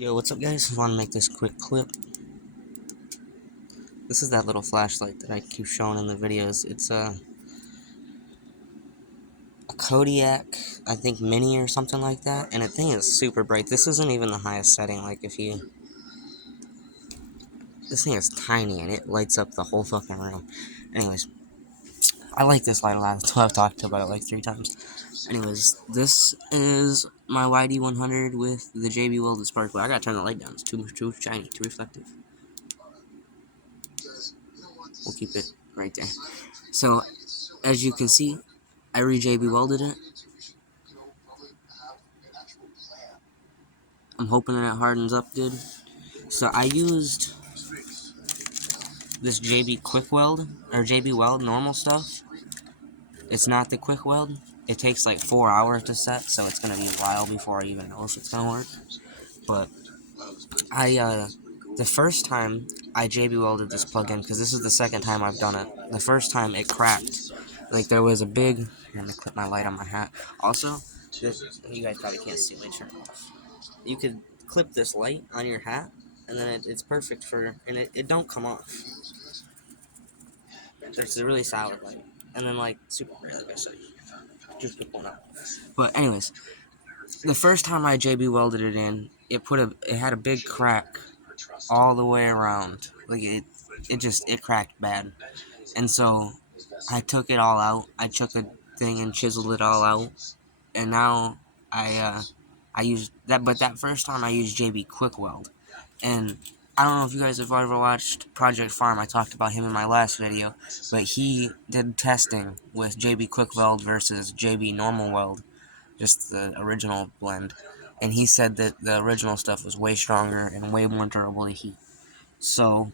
Yo, what's up guys? Just want to make this quick clip. This is that little flashlight that I keep showing in the videos. It's a Kodiak, I think Mini or something like that, and the thing is super bright. This isn't even the highest setting. Like this thing is tiny and it lights up the whole fucking room. Anyways, I like this light a lot. So I've talked about it like 3 times. Anyways, this is my YD100 with the JB welded spark plug. I gotta turn the light down. It's too shiny, too reflective. We'll keep it right there. So, as you can see, I JB welded it. I'm hoping that it hardens up good. So I used this JB quick weld, or JB weld normal stuff. It's not the quick weld. It takes like 4 hours to set, so it's gonna be a while before I even know if it's gonna work. But the first time I JB welded this plug-in, because this is the second time I've done it. The first time it cracked. Like there was a big. Here, I'm gonna clip my light on my hat. Also, you guys probably can't see. Let me turn it off. You could clip this light on your hat, and then it's perfect for, and it don't come off. It's a really solid light, and then like super bright, like I said, just pick one up. But anyways, the first time I JB welded it in, it had a big crack all the way around. Like it cracked bad, and so I took it all out. I took a thing and chiseled it all out, and now I used that. But that first time I used JB quick weld. And I don't know if you guys have ever watched Project Farm. I talked about him in my last video, but he did testing with JB Quick Weld versus JB Normal Weld, just the original blend, and he said that the original stuff was way stronger and way more durable to heat. So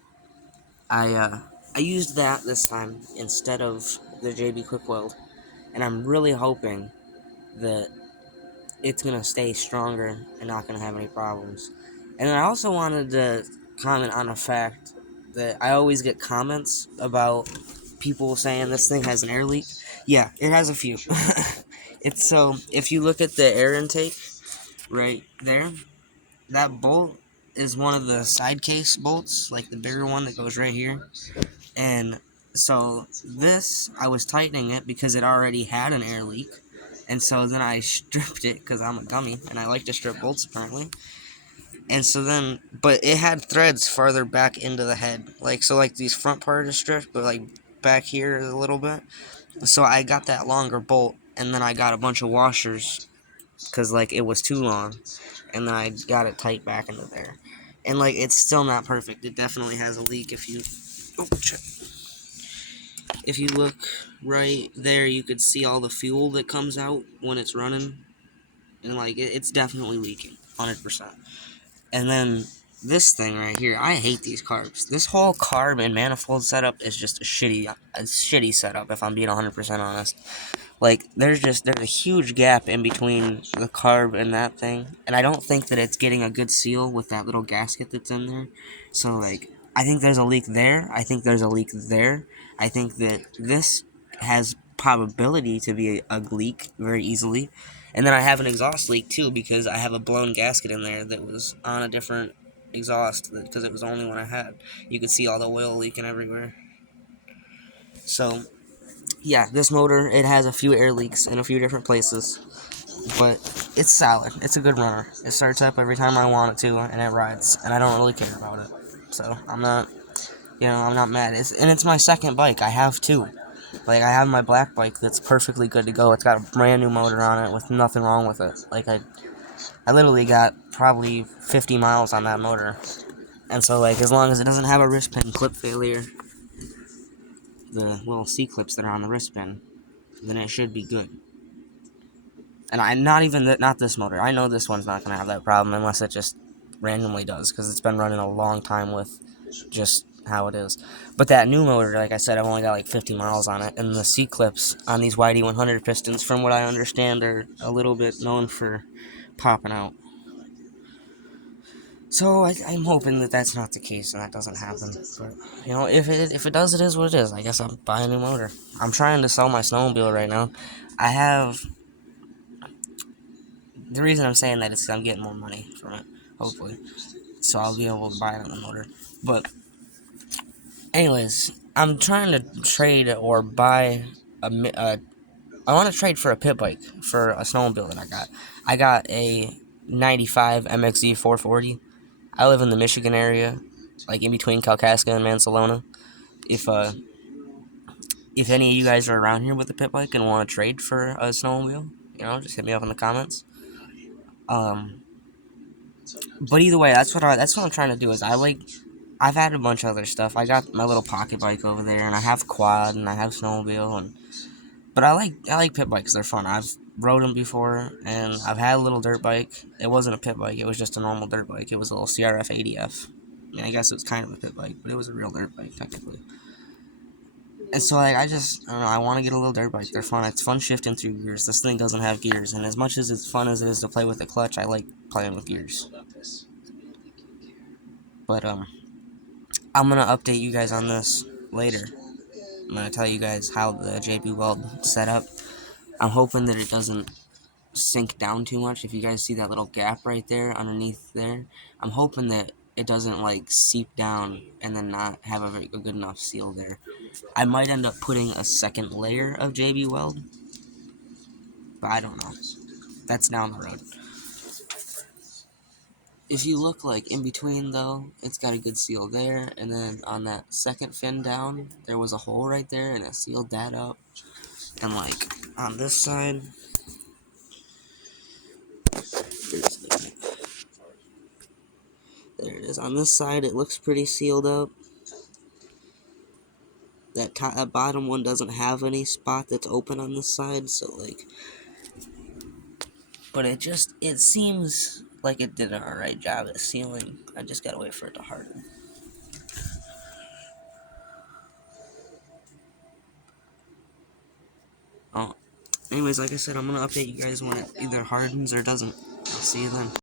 I used that this time instead of the JB Quick Weld, and I'm really hoping that it's gonna stay stronger and not gonna have any problems. And I also wanted to comment on a fact that I always get comments about people saying this thing has an air leak. Yeah, it has a few. It's so if you look at the air intake right there, that bolt is one of the side case bolts, like the bigger one that goes right here. And so this, I was tightening it because it already had an air leak. And so then I stripped it because I'm a dummy and I like to strip bolts apparently. And so then, but it had threads farther back into the head. Like, so like these front part is stripped, but like back here a little bit. So I got that longer bolt and then I got a bunch of washers because like it was too long. And then I got it tight back into there. And like it's still not perfect. It definitely has a leak if you, if you look right there, you could see all the fuel that comes out when it's running. And like it's definitely leaking, 100%. And then this thing right here, I hate these carbs. This whole carb and manifold setup is just a shitty setup, if I'm being 100% honest. Like, there's a huge gap in between the carb and that thing, and I don't think that it's getting a good seal with that little gasket that's in there. So, like, I think there's a leak there. I think there's a leak there. I think that this has probability to be a leak very easily. And then I have an exhaust leak too because I have a blown gasket in there that was on a different exhaust because it was the only one I had. You could see all the oil leaking everywhere. So, yeah, this motor, it has a few air leaks in a few different places, but it's solid. It's a good runner. It starts up every time I want it to, and it rides, and I don't really care about it. So, I'm not mad. It's my second bike. I have two. Like, I have my black bike that's perfectly good to go. It's got a brand new motor on it with nothing wrong with it. Like, I literally got probably 50 miles on that motor. And so, like, as long as it doesn't have a wrist pin clip failure, the little C-clips that are on the wrist pin, then it should be good. And not this motor. I know this one's not going to have that problem unless it just randomly does, because it's been running a long time with just how it is. But that new motor, like I said, I've only got like 50 miles on it, and the C-clips on these YD100 pistons, from what I understand, are a little bit known for popping out. So I'm hoping that that's not the case and that doesn't happen. But you know, if it does, it is what it is. I guess I'll buy a new motor. I'm trying to sell my snowmobile right now. I have. The reason I'm saying that is because I'm getting more money from it. hopefully. So I'll be able to buy it on the motor. But anyways, I'm trying to trade or buy I want to trade for a pit bike for a snowmobile that I got. I got a 95 MXZ 440. I live in the Michigan area, like in between Kalkaska and Mansalona. If uh if any of you guys are around here with a pit bike and want to trade for a snowmobile, just hit me up in the comments. Um, but either way, that's what I'm trying to do. I've had a bunch of other stuff. I got my little pocket bike over there, and I have quad, and I have snowmobile, but I like pit bikes. They're fun. I've rode them before, and I've had a little dirt bike. It wasn't a pit bike. It was just a normal dirt bike. It was a little CRF 80F. I mean, I guess it was kind of a pit bike, but it was a real dirt bike technically. And so I don't know. I want to get a little dirt bike. They're fun. It's fun shifting through gears. This thing doesn't have gears, and as much as it's fun as it is to play with the clutch, I like playing with gears. But I'm gonna update you guys on this later. I'm gonna tell you guys how the JB Weld set up. I'm hoping that it doesn't sink down too much. If you guys see that little gap right there underneath there, I'm hoping that it doesn't like seep down and then not have a good enough seal there. I might end up putting a second layer of JB Weld, but I don't know. That's down the road. If you look like in between though, it's got a good seal there, and then on that second fin down, there was a hole right there, and it sealed that up. And like on this side, there it is. On this side, it looks pretty sealed up. That bottom one doesn't have any spot that's open on this side, so like, but it seems like it did an alright job at sealing. I just gotta wait for it to harden. Oh, anyways, like I said, I'm gonna update you guys when it either hardens or doesn't. I'll see you then.